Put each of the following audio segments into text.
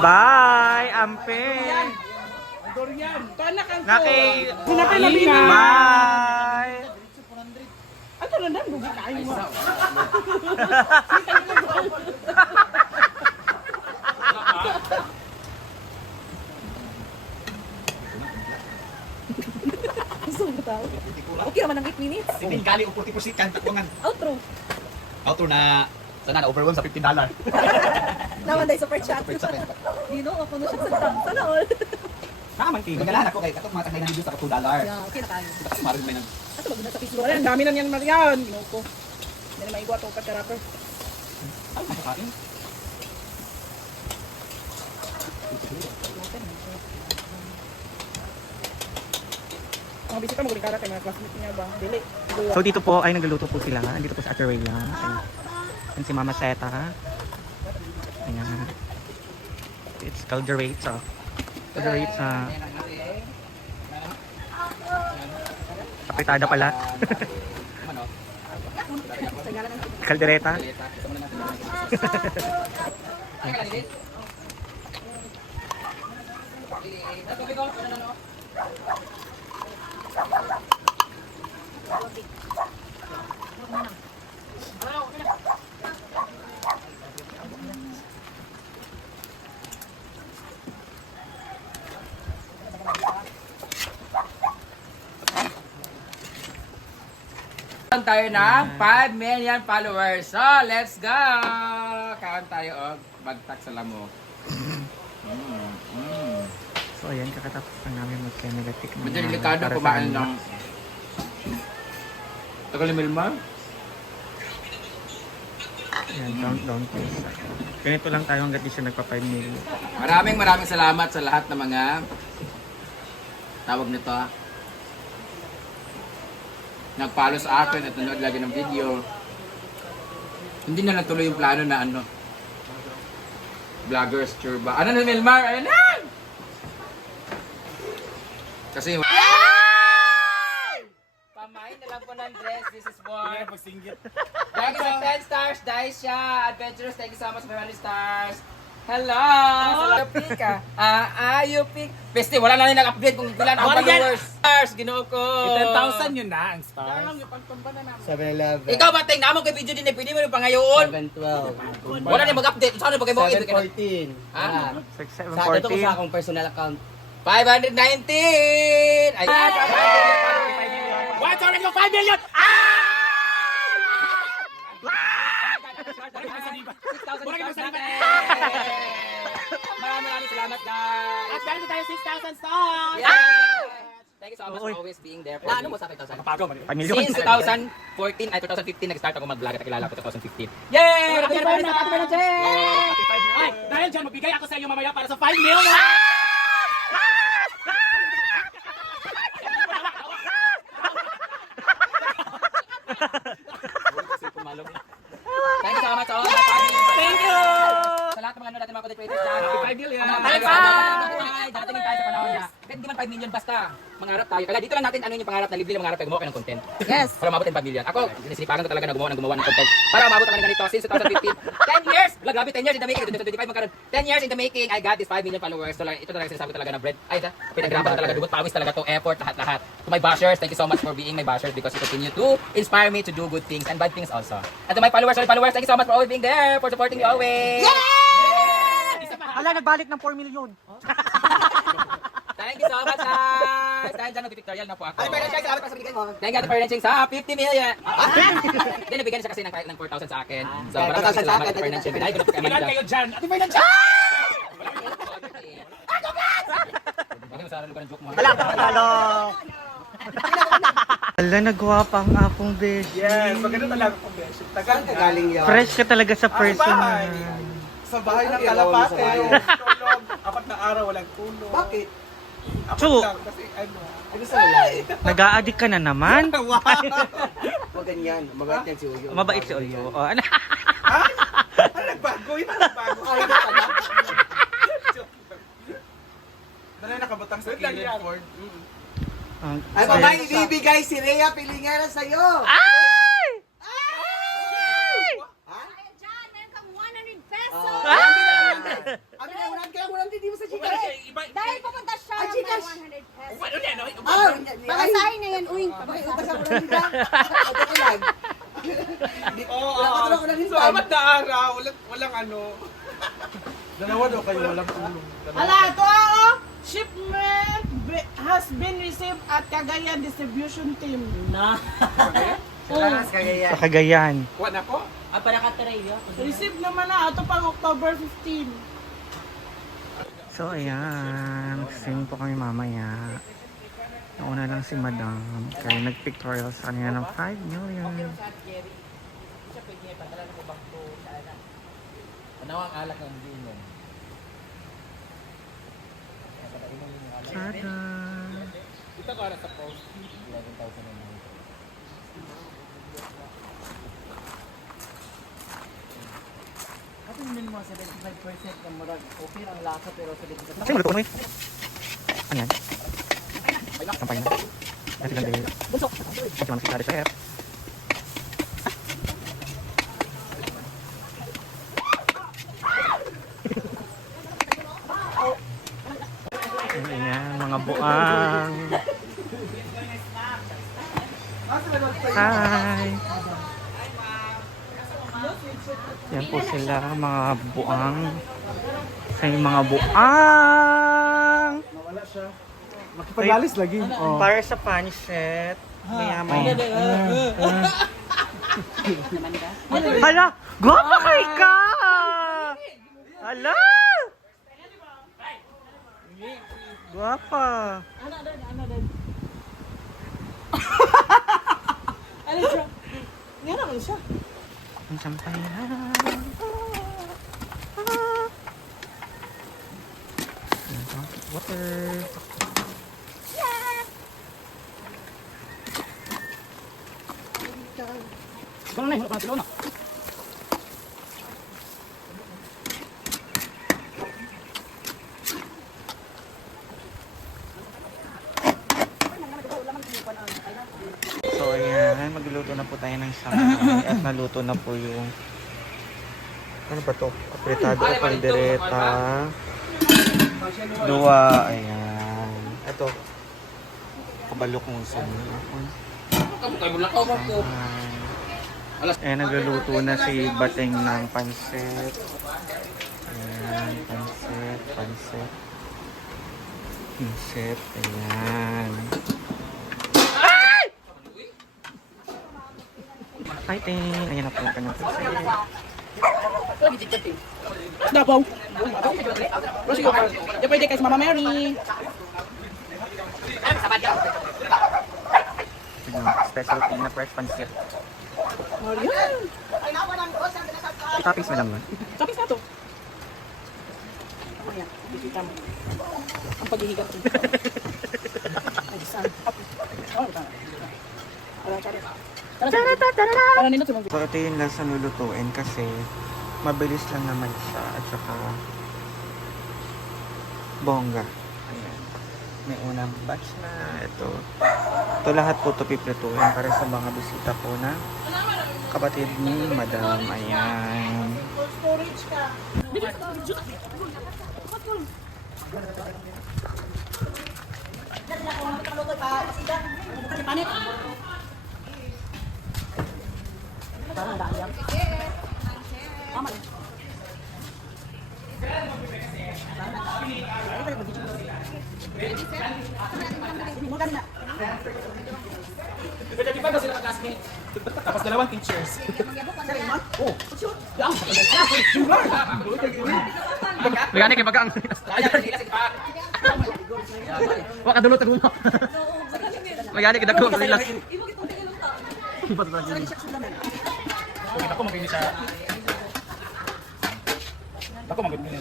Bye, Ampe. Dorian. Paano kang Naki. Bye. Bye. Ano na lang, bugi kayo mo. Okay naman ang 8 minutes. Hindi kali o 40% kan takuangan. Outro. Outro na sana na overwhelm sa $15. Naman dahil super chat. Super chat. Dino, ako na siya sa drum. Sana all. Naman kay. Magalan ako kay katong mga tagay na video sa $2. Yeah, okay na tayo. Kasi marin may nang Ato ba na sa Facebook? Wala, ang dami na niyan Marian. Ginoo ko. Hindi na maigwa itong ka-rapper. ay makakain. Mga bisita mo, karat ay mga classmate niya ba? Dili. So dito po ay nagluluto po sila. Andito po sa Ate Rhea. Ayan si Mama Seta. Ayan. It's caldereta. Caldereta. Kapitada pala. Ano? Caldereta. Tayo na 5 million followers. So, let's go! Kaon tayo og bagtak sa lamo. So ayan, kakatapos lang namin mag-canelatic. Medyo delikado kumain ng Tagalimilma. Ayan, countdown please. Ganito lang tayo hanggat di siya nagpa 5 million. Maraming salamat sa lahat ng mga tawag nito. Nag-follow sa akin at nanood lagi ng video. Hindi na natuloy yung plano na ano. Vloggers tour ba? Ano na Milmar? Ayan na! Kasi pamain na lang po ng dress. This is one. Thank you sa 10 stars. Daisha Adventurous. Thank you so much for 100 stars. Hello! Sa pick ah. You pick. Peste, wala na rin nag-upgrade kung ilan ang followers. Stars, ginoo ko. 10,000 yun na ang stars. 7-Eleven. Ikaw ba, ting namon kay video din eh. Pwede mo yung pangayoon. 7-12. Wala na mag-update. Saan na ba kayo mo? 7-14. Ah? Sa ito ko sa akong personal account. 519! Ay, What's already yung 5 million? Maraming salamat guys! At meron tayo 6,000 stars! Yes! Thank you so much for Uy. always being there for Na, ano me. mo sa 5,000? 5 million. Since 2014, ay 2015, nag-start ako mag-vlog at nakilala ko 2015. Yay! Happy birthday! Happy birthday! Ay, dahil dyan, magbigay ako sa inyo mamaya para sa 5 million! Thank you so much all! Thank you! Sa lahat ng mga natin mga content creators dyan. Happy 5 million! Darating tayo sa panahon na hindi man 5 million basta mangarap tayo. Kaya dito lang natin ano yung pangarap na libre lang mangarap tayo gumawa kayo ng content. Yes. Para umabot ng 5 million. Ako, sinisipagan ko talaga na gumawa ng content. Para umabot naman ng ganito since 2015. 10 years! Wala, grabe, 10 years in the making. 2025 magkaroon. 10 years in the making. I got this 5 million followers. So, ito talaga sinasabi ko talaga na bread. Ay, pinaghirapan talaga, dugot, pawis talaga to effort, lahat-lahat. To my bashers, thank you so much for being my bashers because you continue to inspire me to do good things and bad things also. And to my followers, thank you so much for always being there, for supporting me always. Hala, nagbalik ng 4 million. Thank you so much, guys! Dahil dyan, nag-pictorial na po ako. Ano pa rin siya? Salamat pa sa bigay mo. Thank you for Fernandching sa 50 million! Hindi, nabigyan siya kasi ng 4,000 sa akin. So, Kaya maraming 4,000 sa salamat akin, kay Fernandching. Ay, ko na po kay Ilan Amanda. kayo dyan? Ate Fernandez! Bakit masarap ka ng joke mo? Halo. Hala, nagwapa ang akong besh. Yes, maganda talaga kung beshi. Tagal Saan ka galing yan? Fresh ka talaga sa personal. Sa bahay ng Ay, kalapate. sa bahay. Tulog. 4 na araw, walang tulog. Bakit? Apat Chu. lang, kasi ano. Gusto mo lang. Nag-a-addict ka na naman. Huwag ganyan. Mabait yan si Uyo. Mabait si Oyo. Oh, ano? Ha? Ano nagbago? Yun ang nagbago. Ay, ito pala. Nanay nakabutang sa kilid, Ford. Ay, mamay, ibibigay si Rhea Pilingera sa'yo. Ay! Ha? John, meron kang 100 pesos! Kami na, unan ka, lang din mo sa chika. Dahil pupunta siya Ay, ng Gcash. 100 pesos. Ah, Pakasahin na yan, uy. Pakiutas ako lang nila. Ito ko lang. Oo, Pinapatulog ko lang yung so, amat na araw, walang ano. Dalawa daw kayo, walang tulong. Ala, ito ako. Shipment has been received at Cagayan Distribution Team. Sa Cagayan. Kuha na ko? Receive naman na. Ito pang October 15. So ayan, sing po kami mamaya. Nauna lang si Madam, kaya nag-pictorial sa kanina ng 5 million. Ano ang alak ng ginong? Tada! Ito ka na sa post. 11,000 naman. Kasi hindi mo 75% ng murag okay ang lasa pero 75%. Sino luto mo eh? Ano yan? Sampay na. Kasi lang din. Bunsok! Kasi lang si Clarice Chef. Ayan, mga buang. Hi! Yan po sila, mga buang. Sa mga buang! Makipagalis lagi. Para sa pancit. Mayaman. Hala! Gwapa kay ka! Hala! Gwapa! Ano siya? Nga naman siya. Ang sampay na. Water. Ikaw na, wala pa na. So ayan, magluluto na po tayo ng samay at naluto na po yung ano ba to? Apretado o caldereta. Dua, ayan. Ito. Kabalok ng samay. Ayan, nagluluto na si Bateng ng pansit. Ayan, pansit, pansit. Pansit, ayan. Fighting! Ayan na po yung kanyang pansit. Dapaw. Rosie, di pwede kay Mama Mary. Tignan, specialty na fresh pansit. Marian. I-toppings mo lang yun. Tapos na to. Ayan, kita mo. Ang paghihigat ko. Ay, saan? Oh, tama. Para nindot sa mga So ito yung lasa lulutuin kasi mabilis lang naman siya at saka bongga. Ayan. May unang batch na ito. Ito lahat po ito piprituin para sa mga bisita po na kapatid ni Madam. Ayan. storage ka. Tapos dalawang teachers. Magani kay bagang. Wa kadulot dulo. Magani kay dagko relax. Ako magiging siya. Ako magiging.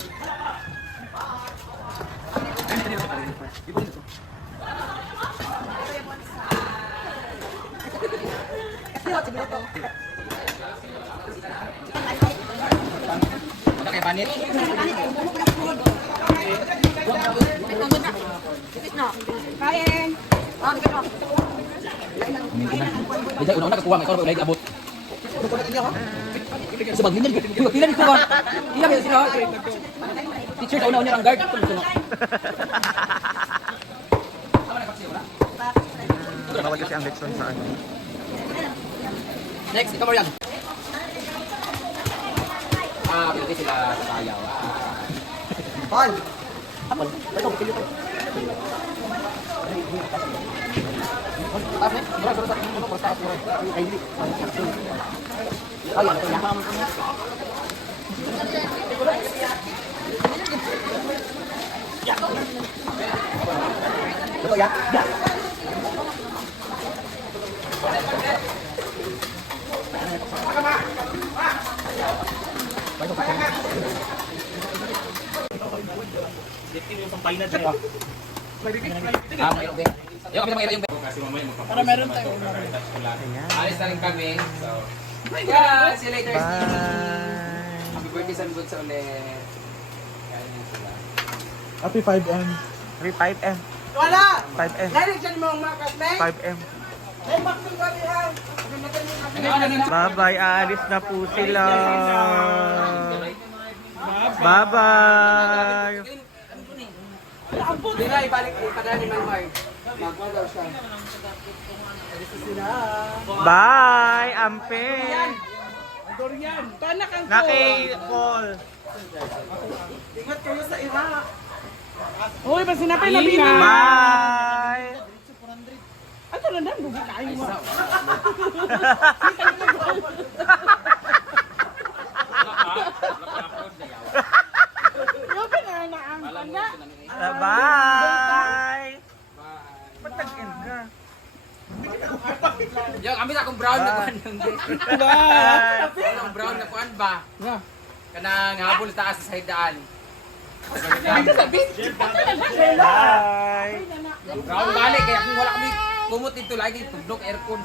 Wala kay panit. Kain! Bida una kakuha may korbo lagi abot. Sebab minyak. Pila ni ko ba? Pila ba sila? Teacher, kauna niya ang guard. Ito, ito. Bawal kasi ang lechon sa ano. Next, ikaw Marian. Pilipin sila sa sayaw. Paul! Taas na. Mura, mura, mura, mura, taas, mura. Ay, hindi. Ay, ano to yan? Ito yan. Mayroon din. Yung kami mayroon yung Para meron tayo. alis na rin kami. So, yeah, see you later. Bye! Happy birthday sa Good sa ulit. Kain na sila. Happy 5M. 5M. Wala! 5M. Dahil dyan mo mga kasme. 5M. Ay, bakit ba yan? Bye-bye. Aalis na po sila. Bye-bye. Hindi na, ibalik ipadala ni Manmar. Magwa daw siya. Bye, Ampe. Dorian. Tanak ang Naki-call. Ingat kayo sa Iraq. Uy, ba sinapay na bina? Bye. Ano na lang, bugi kayo mo. Yung pinana ang kanya. Bye. Ba't nag-end ka? Yung kami sa akong brown na kuan yung Bye. Ang brown na kuan ba? Kanang habol sa taas sa hagdaan. Bye. Brown balik kaya kung wala kami kumot dito lagi tublok aircon.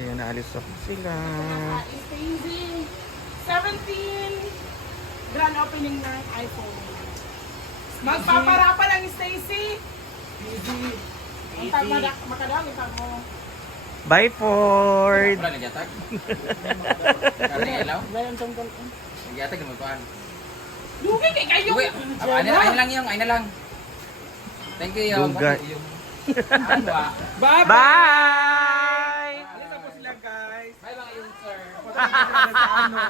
Ayan, naalis na po sila. Stacy. 17. Grand opening ng iPhone. Magpaparapan ang Stacy. Ang makadami pa mo. Bye, Ford. Wala nagyatag. Kani ilaw. Bayan tong kon. Nagyatag naman kuan. Lugi kay kayo. Uy, ayun lang yung, ayun na lang. Thank you yung. Dugay. Ano ah? Bye. Bye. Sila guys. Bye mga yung sir. Sa ano?